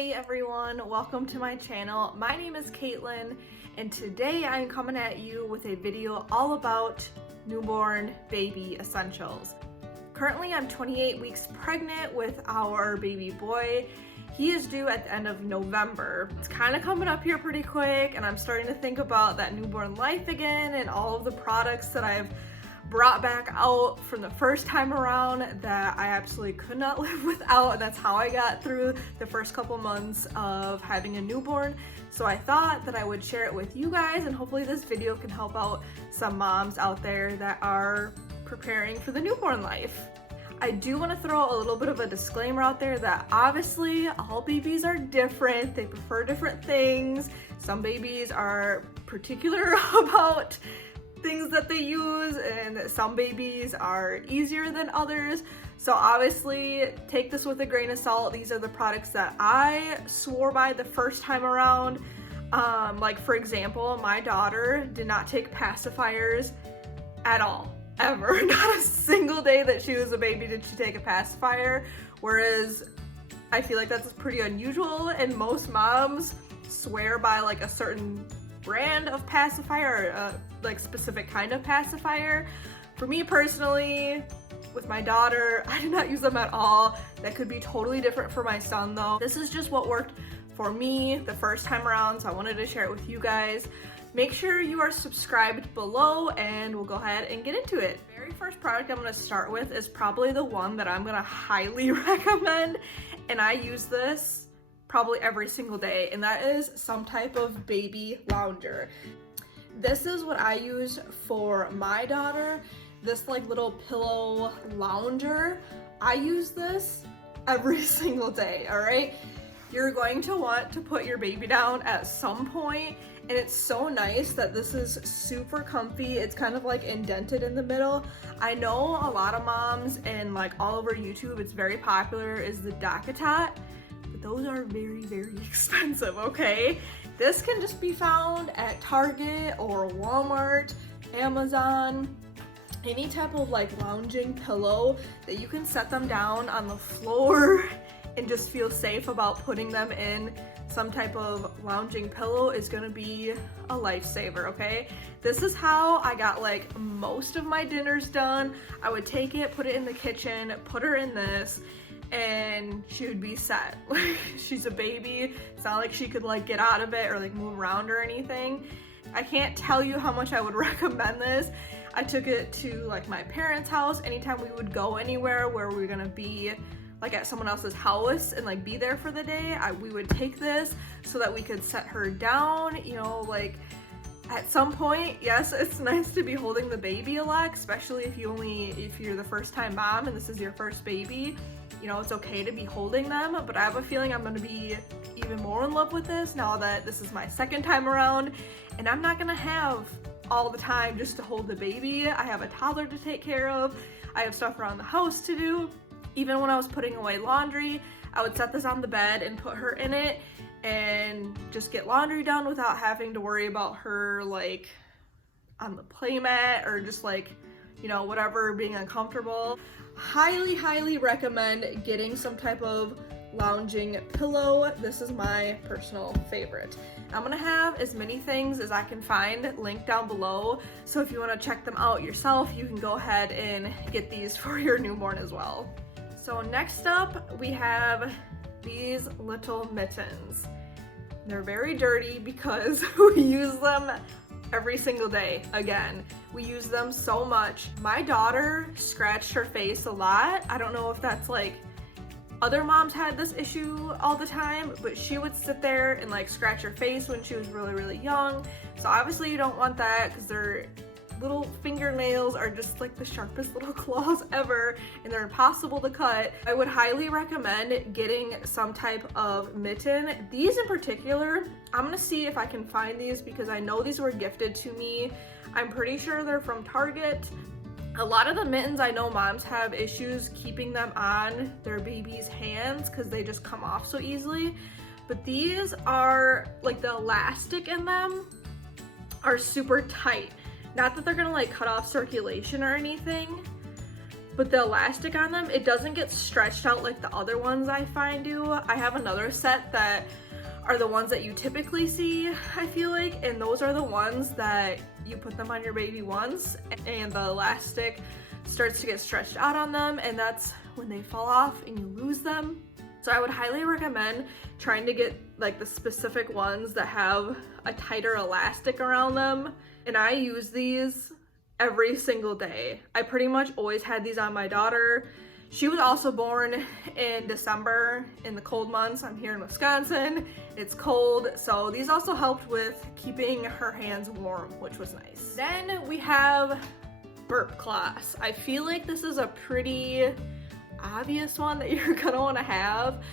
Hey everyone, welcome to my channel. My name is Caitlin and today I'm coming at you with a video all about newborn baby essentials. Currently I'm 28 weeks pregnant with our baby boy. He is due at the end of November. It's kind of coming up here pretty quick and I'm starting to think about that newborn life again and all of the products that I've brought back out from the first time around that I absolutely could not live without, and that's how I got through the first couple months of having a newborn. So I thought that I would share it with you guys, and hopefully this video can help out some moms out there that are preparing for the newborn life. I do want to throw a little bit of a disclaimer out there that obviously all babies are different. They prefer different things. Some babies are particular about things that they use, and some babies are easier than others. So obviously take this with a grain of salt. These are the products that I swore by the first time around. Like for example, my daughter did not take pacifiers at all, ever. Not a single day that she was a baby did she take a pacifier, whereas I feel like that's pretty unusual, and most moms swear by like a certain brand of pacifier, like specific kind of pacifier. For me personally, with my daughter, I did not use them at all. That could be totally different for my son though. This is just what worked for me the first time around, so I wanted to share it with you guys. Make sure you are subscribed below and we'll go ahead and get into it. The very first product I'm going to start with is probably the one that I'm going to highly recommend, and I use this probably every single day, and that is some type of baby lounger. This is what I use for my daughter, this like little pillow lounger. I use this every single day, all right? You're going to want to put your baby down at some point, and it's so nice that this is super comfy. It's kind of like indented in the middle. I know a lot of moms and like all over YouTube, it's very popular, is the DockATot. Those are very, very expensive, okay? This can just be found at Target or Walmart, Amazon, any type of like lounging pillow that you can set them down on the floor and just feel safe about putting them in. Some type of lounging pillow is gonna be a lifesaver, okay? This is how I got like most of my dinners done. I would take it, put it in the kitchen, put her in this, and she would be set. Like, she's a baby. It's not like she could like get out of it or like move around or anything. I can't tell you how much I would recommend this. I took it to like my parents' house. Anytime we would go anywhere where we were gonna be like at someone else's house and like be there for the day, we would take this so that we could set her down, you know, like at some point. Yes, it's nice to be holding the baby a lot, especially if you're the first time mom and this is your first baby. You know, it's okay to be holding them, but I have a feeling I'm gonna be even more in love with this now that this is my second time around, and I'm not gonna have all the time just to hold the baby. I have a toddler to take care of. I have stuff around the house to do. Even when I was putting away laundry, I would set this on the bed and put her in it and just get laundry done without having to worry about her like on the playmat or just like, you know, whatever, being uncomfortable. Highly, highly recommend getting some type of lounging pillow. This is my personal favorite. I'm gonna have as many things as I can find linked down below, so if you want to check them out yourself, you can go ahead and get these for your newborn as well. So next up, we have these little mittens. They're very dirty because we use them every single day. Again, we use them so much. My daughter scratched her face a lot. I don't know if that's like other moms had this issue all the time, but she would sit there and like scratch her face when she was really, really young. So obviously you don't want that because their little fingernails are just like the sharpest little claws ever and they're impossible to cut. I would highly recommend getting some type of mitten. These in particular, I'm gonna see if I can find these because I know these were gifted to me. I'm pretty sure they're from Target. A lot of the mittens, I know moms have issues keeping them on their baby's hands because they just come off so easily. But these are like the elastic in them are super tight. Not that they're gonna like cut off circulation or anything, but the elastic on them, it doesn't get stretched out like the other ones I find do. I have another set that are the ones that you typically see, I feel like, and those are the ones that you put them on your baby once and the elastic starts to get stretched out on them, and that's when they fall off and you lose them. So I would highly recommend trying to get like the specific ones that have a tighter elastic around them, and I use these every single day. I pretty much always had these on my daughter. She was also born in December in the cold months. I'm here in Wisconsin, it's cold, so these also helped with keeping her hands warm, which was nice. Then we have Burp cloths. I feel like this is a pretty obvious one that you're gonna want to have,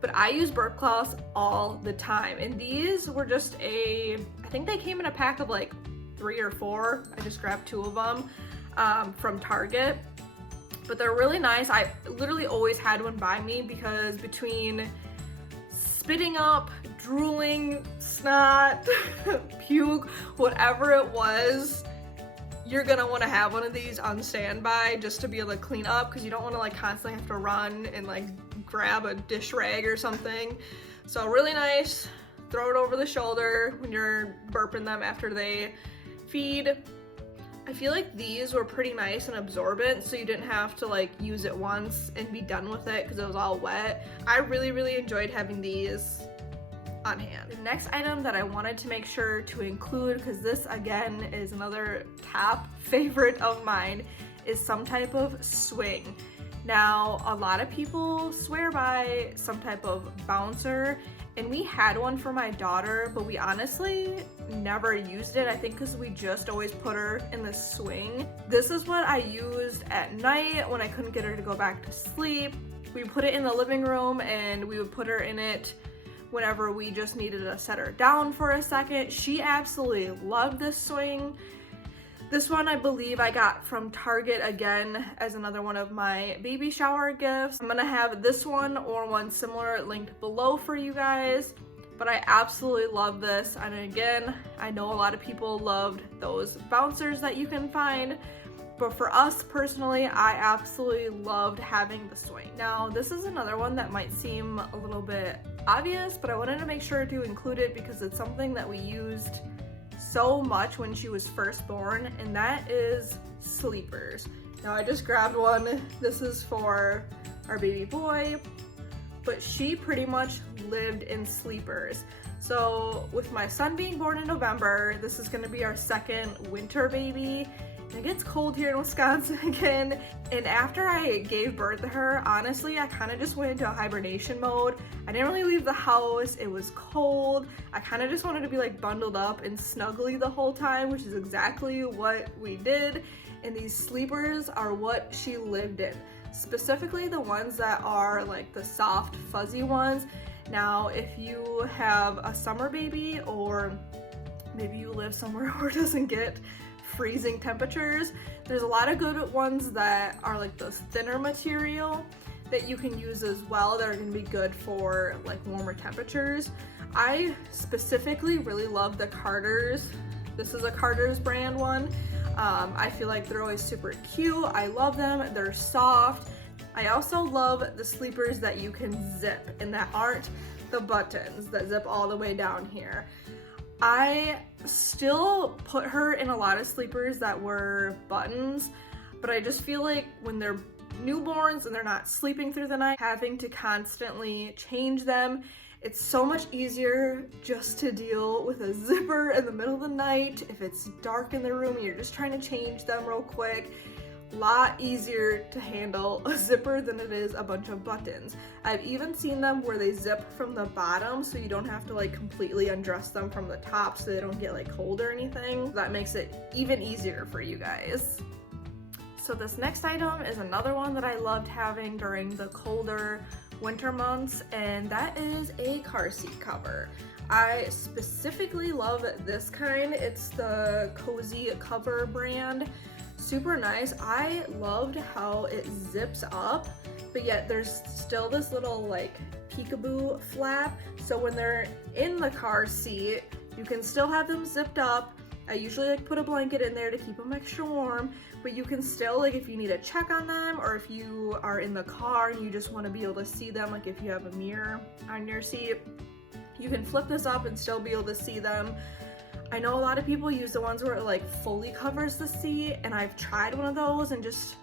but I use Burp cloths all the time, and these were just I think they came in a pack of like 3 or 4. I just grabbed 2 of them from Target, but they're really nice. I literally always had one by me because between spitting up, drooling, snot, puke, whatever it was, you're gonna want to have one of these on standby just to be able to clean up, because you don't want to like constantly have to run and like grab a dish rag or something. So really nice. Throw it over the shoulder when you're burping them after they feed. I feel like these were pretty nice and absorbent, so you didn't have to like use it once and be done with it because it was all wet. I really enjoyed having these on hand. The next item that I wanted to make sure to include, because this again is another top favorite of mine, is some type of swing. Now, a lot of people swear by some type of bouncer, and we had one for my daughter, but we honestly never used it. I think because we just always put her in the swing. This is what I used at night when I couldn't get her to go back to sleep. We put it in the living room and we would put her in it whenever we just needed to set her down for a second. She absolutely loved this swing. This one I believe I got from Target again as another one of my baby shower gifts. I'm gonna have this one or one similar linked below for you guys, but I absolutely love this. And again, I know a lot of people loved those bouncers that you can find, but for us personally, I absolutely loved having the swing. Now, this is another one that might seem a little bit obvious, but I wanted to make sure to include it because it's something that we used so much when she was first born, and that is sleepers. Now, I just grabbed one. This is for our baby boy, but she pretty much lived in sleepers. So with my son being born in November, this is gonna be our second winter baby. It gets cold here in Wisconsin again, and after I gave birth to her, honestly, I kind of just went into a hibernation mode. I didn't really leave the house. It was cold. I kind of just wanted to be like bundled up and snuggly the whole time, which is exactly what we did. And these sleepers are what she lived in, specifically the ones that are like the soft fuzzy ones. Now, if you have a summer baby, or maybe you live somewhere where it doesn't get freezing temperatures, there's a lot of good ones that are like this thinner material that you can use as well that are going to be good for like warmer temperatures. I specifically really love the Carter's. This is a Carter's brand one. I feel like they're always super cute. I love them. They're soft. I also love the sleepers that you can zip and that aren't the buttons that zip all the way down here. I still put her in a lot of sleepers that were buttons, but I just feel like when they're newborns and they're not sleeping through the night, having to constantly change them, it's so much easier just to deal with a zipper in the middle of the night. If it's dark in the room and you're just trying to change them real quick, a lot easier to handle a zipper than it is a bunch of buttons. I've even seen them where they zip from the bottom, so you don't have to like completely undress them from the top so they don't get like cold or anything. That makes it even easier for you guys. So this next item is another one that I loved having during the colder winter months, and that is a car seat cover. I specifically love this kind. It's the Cozy Cover brand. Super nice. I loved how it zips up, but yet there's still this little like peekaboo flap, so when they're in the car seat, you can still have them zipped up, I usually like put a blanket in there to keep them extra warm, but you can still, like if you need to check on them or if you are in the car and you just want to be able to see them, like if you have a mirror on your seat, you can flip this up and still be able to see them. I know a lot of people use the ones where it like fully covers the seat, and I've tried one of those and just,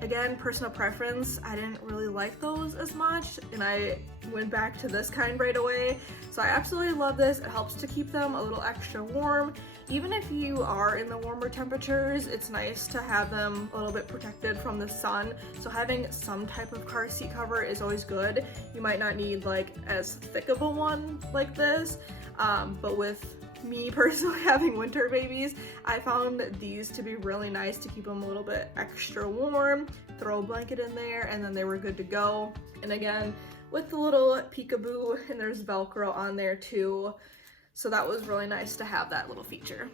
again, personal preference, I didn't really like those as much, and I went back to this kind right away. So I absolutely love this. It helps to keep them a little extra warm. Even if you are in the warmer temperatures, it's nice to have them a little bit protected from the sun. So having some type of car seat cover is always good. You might not need like as thick of a one like this, but with me personally having winter babies, I found these to be really nice to keep them a little bit extra warm. Throw a blanket in there and then they were good to go. And again, with the little peekaboo, and there's Velcro on there too. So that was really nice to have that little feature.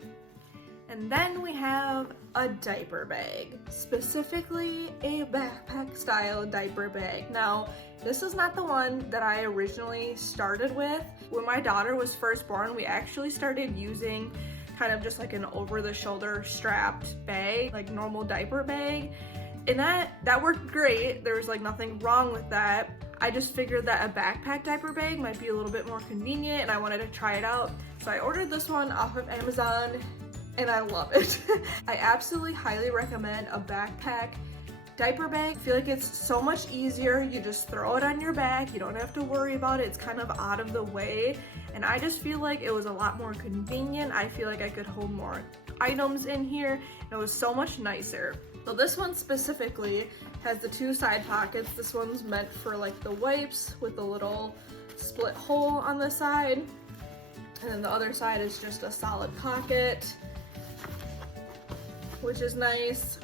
And then we have a diaper bag, specifically a backpack style diaper bag. Now, this is not the one that I originally started with. When my daughter was first born, we actually started using kind of just like an over the shoulder strapped bag, like normal diaper bag. And that worked great. There was like nothing wrong with that. I just figured that a backpack diaper bag might be a little bit more convenient and I wanted to try it out. So I ordered this one off of Amazon and I love it. I absolutely highly recommend a backpack diaper bag. I feel like it's so much easier. You just throw it on your back. You don't have to worry about it. It's kind of out of the way. And I just feel like it was a lot more convenient. I feel like I could hold more items in here. And it was so much nicer. So this one specifically has the two side pockets. This one's meant for like the wipes with a little split hole on the side. And then the other side is just a solid pocket, which is nice.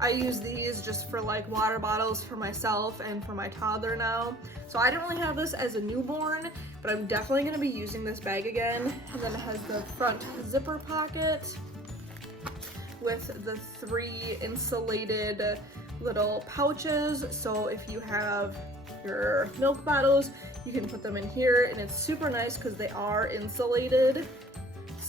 I use these just for like water bottles for myself and for my toddler now. So I didn't really have this as a newborn, but I'm definitely gonna be using this bag again. And then it has the front zipper pocket with the 3 insulated little pouches. So if you have your milk bottles, you can put them in here, and it's super nice because they are insulated.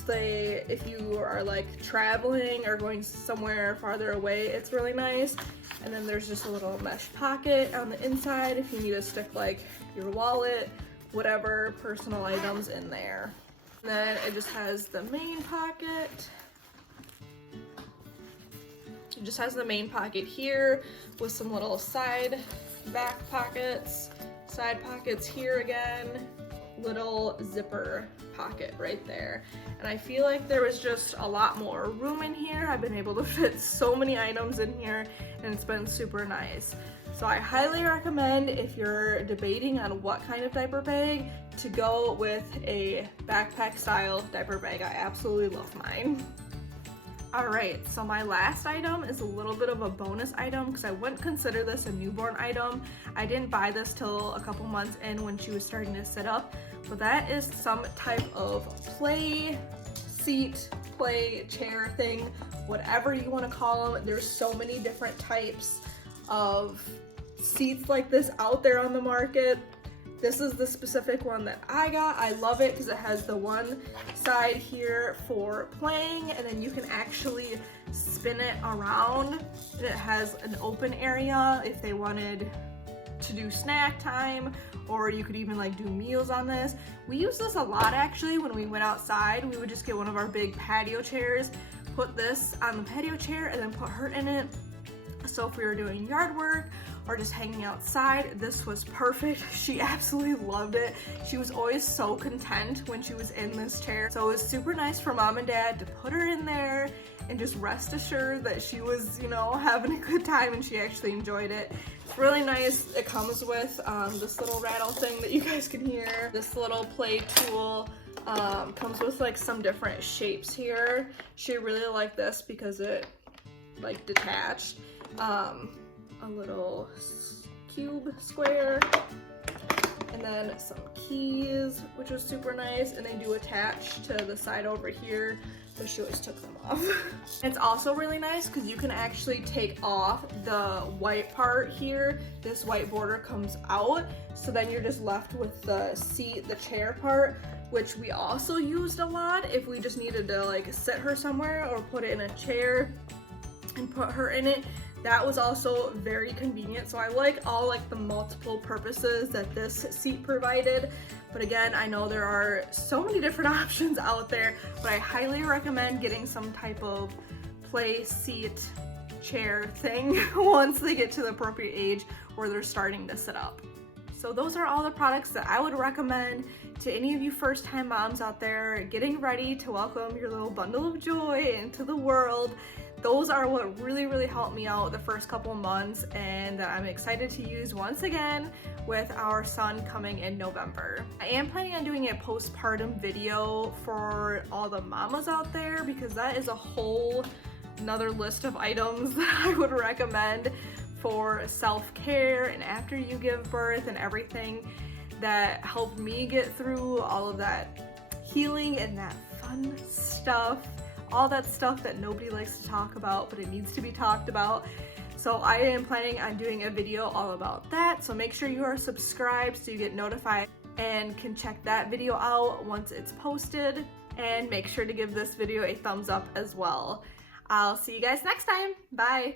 If you are like traveling or going somewhere farther away, it's really nice. And then there's just a little mesh pocket on the inside if you need to stick like your wallet, whatever personal items in there. And then it just has the main pocket. It just has the main pocket here with some little side back pockets, side pockets here again, little zipper pocket right there. And I feel like there was just a lot more room in here. I've been able to fit so many items in here and it's been super nice. So I highly recommend, if you're debating on what kind of diaper bag, to go with a backpack style diaper bag. I absolutely love mine. Alright, so my last item is a little bit of a bonus item because I wouldn't consider this a newborn item. I didn't buy this till a couple months in when she was starting to sit up, but that is some type of play seat, play chair thing, whatever you want to call them. There's so many different types of seats like this out there on the market. This is the specific one that I got. I love it because it has the one side here for playing, and then you can actually spin it around. And it has an open area if they wanted to do snack time, or you could even like do meals on this. We use this a lot actually when we went outside. We would just get one of our big patio chairs, put this on the patio chair, and then put her in it. So if we were doing yard work or just hanging outside, this was perfect. She absolutely loved it. She was always so content when she was in this chair. So it was super nice for mom and dad to put her in there and just rest assured that she was, you know, having a good time and she actually enjoyed it. It's really nice. It comes with this little rattle thing that you guys can hear. This little play tool comes with like some different shapes here. She really liked this because it like detached. A little cube square, and then some keys, which was super nice, and they do attach to the side over here, but she always took them off. It's also really nice because you can actually take off the white part here. This white border comes out, so then you're just left with the seat, the chair part, which we also used a lot if we just needed to like sit her somewhere or put it in a chair and put her in it. That was also very convenient. So I like all like the multiple purposes that this seat provided. But again, I know there are so many different options out there, but I highly recommend getting some type of play seat chair thing once they get to the appropriate age where they're starting to sit up. So those are all the products that I would recommend to any of you first-time moms out there getting ready to welcome your little bundle of joy into the world. Those are what really helped me out the first couple of months, and that I'm excited to use once again with our son coming in November. I am planning on doing a postpartum video for all the mamas out there because that is a whole another list of items that I would recommend for self-care and after you give birth and everything that helped me get through all of that healing and that fun stuff. All that stuff that nobody likes to talk about, but it needs to be talked about. So I am planning on doing a video all about that. So make sure you are subscribed so you get notified and can check that video out once it's posted. And make sure to give this video a thumbs up as well. I'll see you guys next time. Bye.